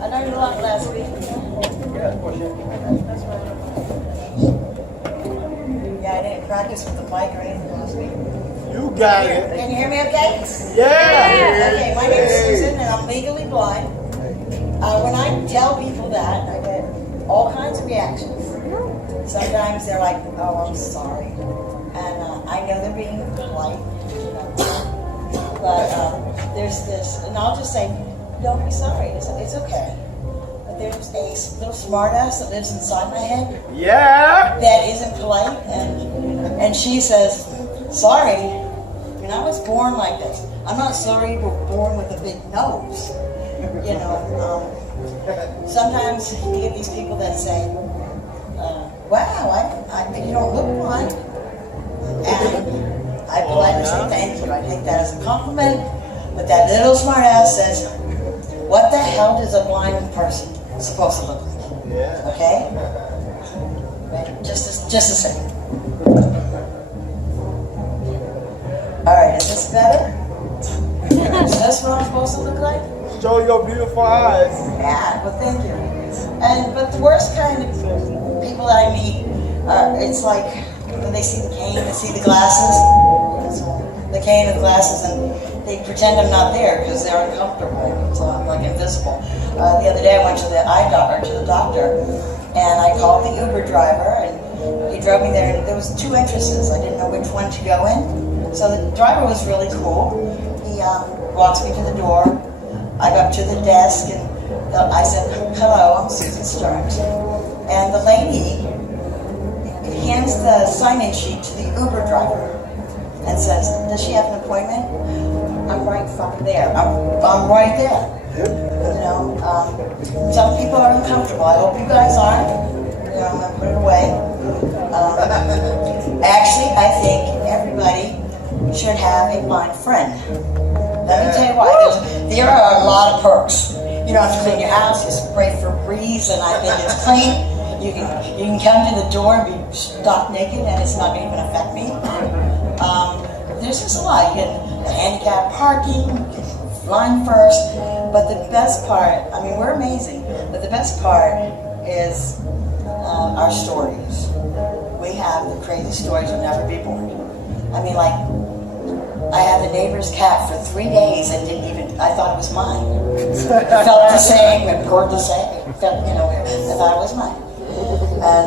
I learned a lot last week. Yeah, I didn't practice with the mic or anything last week. You got it. Can you hear me okay? Yeah. Okay, my name is Susan and I'm legally blind. When I tell people that, I get all kinds of reactions. Sometimes they're like, oh, I'm sorry. And I know they're being polite. But there's this, and I'll just say, don't be sorry, it's okay. But there's a little smartass that lives inside my head Yeah. that isn't polite, and she says, sorry, I mean, I was born like this. I'm not sorry you were born with a big nose. You know, sometimes you get these people that say, wow, you don't look blind. And I politely say thank you. I take that as a compliment. But that little smart ass says, what the hell does a blind person supposed to look like? Yeah. Okay? Wait, just a second. Alright, is this better? Is this what I'm supposed to look like? Show your beautiful eyes. Yeah, well thank you. But the worst kind of people that I meet, it's like when they see the cane, they see the glasses, the cane and the glasses, and they pretend I'm not there because they're uncomfortable, so I'm like invisible. The other day I went to the eye doctor, and I called the Uber driver, and he drove me there, and there was 2 entrances. I didn't know which one to go in. So the driver was really cool. He walks me to the door. I go up to the desk, and I said, hello, I'm Susan Stearns. And the lady hands the sign-in sheet to the Uber driver and says, does she have an appointment? I'm right fucking there. I'm right there. You know, some people are uncomfortable. I hope you guys aren't. You know, I'm going to put it away. Actually, I think everybody should have a blind friend. Let me tell you why. There are a lot of perks. You don't have to clean your house. You spray Febreze, and I think it's clean. You can come to the door and be stark naked, and it's not going to even affect me. There's just a lot. You get the handicap parking, line first. But the best part, I mean, we're amazing. But the best part is our stories. We have the crazy stories you'll never be born. I mean, like, I had the neighbor's cat for 3 days and didn't even, I thought it was mine. It felt the same, it purred the same. It felt, you know, I thought it was mine. And,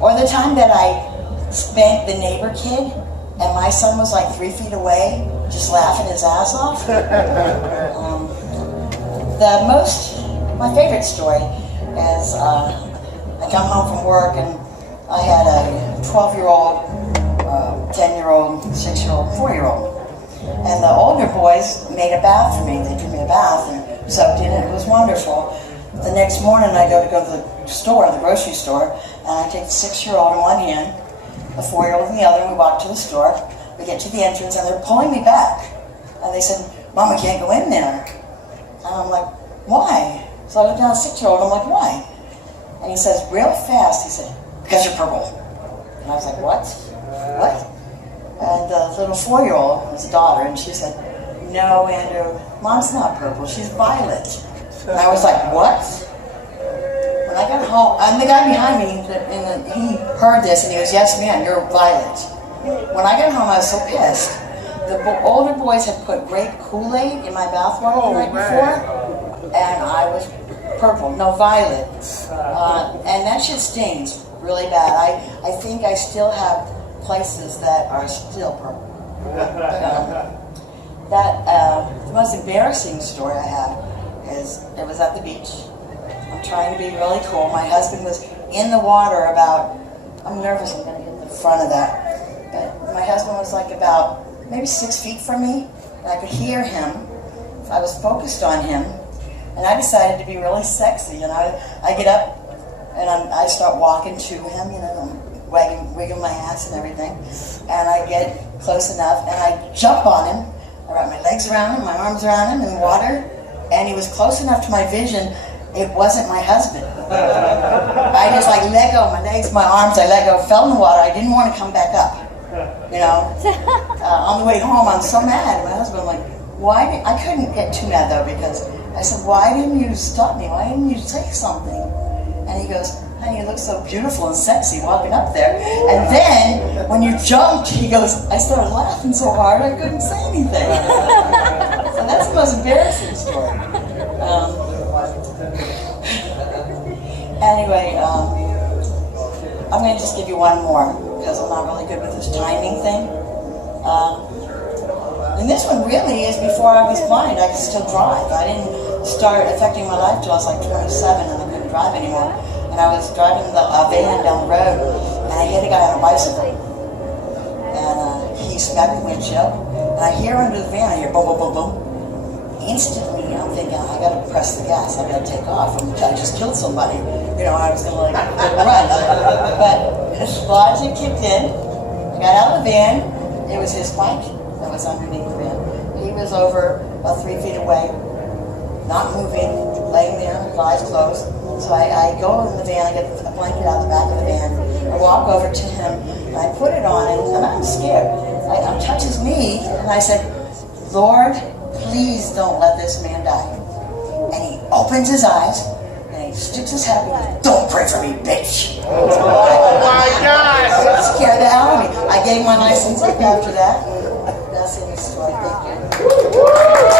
or the time that I spanked the neighbor kid and my son was like 3 feet away, just laughing his ass off. My favorite story is I come home from work and I had a 12-year-old, 10-year-old, 6-year-old, 4-year-old. And the older boys made a bath for me. They drew me a bath and soaked in it. It was wonderful. The next morning I go to the store, the grocery store, and I take the 6-year-old in one hand, the 4-year-old in the other, and we walk to the store. We get to the entrance and they're pulling me back. And they said, Mom, we can't go in there. And I'm like, why? So I look down at the 6-year-old, I'm like, why? And he says, real fast, he said, because you're purple. And I was like, what? What? And the little 4-year-old was a daughter, and she said, no, Andrew, Mom's not purple, she's violet. And I was like, what? When I got home, and the guy behind me, he heard this, and he goes, yes, ma'am, you're violet. When I got home, I was so pissed. The older boys had put grape Kool-Aid in my bathwater the night before, and I was purple, no, violet. And that shit stings really bad. I think I still have places that are still purple. The most embarrassing story I have is it was at the beach. I'm trying to be really cool. My husband was in the water I'm nervous I'm going to get in the front of that. But my husband was like about maybe 6 feet from me, and I could hear him. I was focused on him, and I decided to be really sexy. And I get up, and I start walking to him, you know, wiggling my ass and everything. And I get close enough, and I jump on him. I wrap my legs around him, my arms around him in the water, and he was close enough to my vision. It wasn't my husband. I just like let go of my legs, my arms. I let go, fell in the water. I didn't want to come back up. You know, on the way home, I'm so mad at my husband. I'm like, why? I couldn't get too mad though because I said, why didn't you stop me? Why didn't you say something? And he goes, honey, you look so beautiful and sexy walking up there. And then, when you jumped, he goes, I started laughing so hard I couldn't say anything. So that's the most embarrassing story. Anyway, I'm going to just give you one more, because I'm not really good with this timing thing. And this one really is before I was blind. I could still drive. I didn't start affecting my life till I was like 27 and I couldn't drive anymore. And I was driving a van down the road and I hit a guy on a bicycle. And he smacked the windshield. And I hear under the van, I hear boom, boom, boom, boom. Instantly, I'm thinking, I gotta press the gas. I gotta take off. I just killed somebody. You know, I was gonna like run. But his logic kicked in. I got out of the van. It was his bike that was underneath the van. He was over about 3 feet away, not moving, laying there, his eyes closed. So I go in the van, I get a blanket out the back of the van, I walk over to him, and I put it on, and I'm scared. I touch his knee, and I said, Lord, please don't let this man die. And he opens his eyes, and he sticks his head up and goes, don't pray for me, bitch. Oh my God! It scared the hell out of me. I gave my license after that. That's the story. Thank you.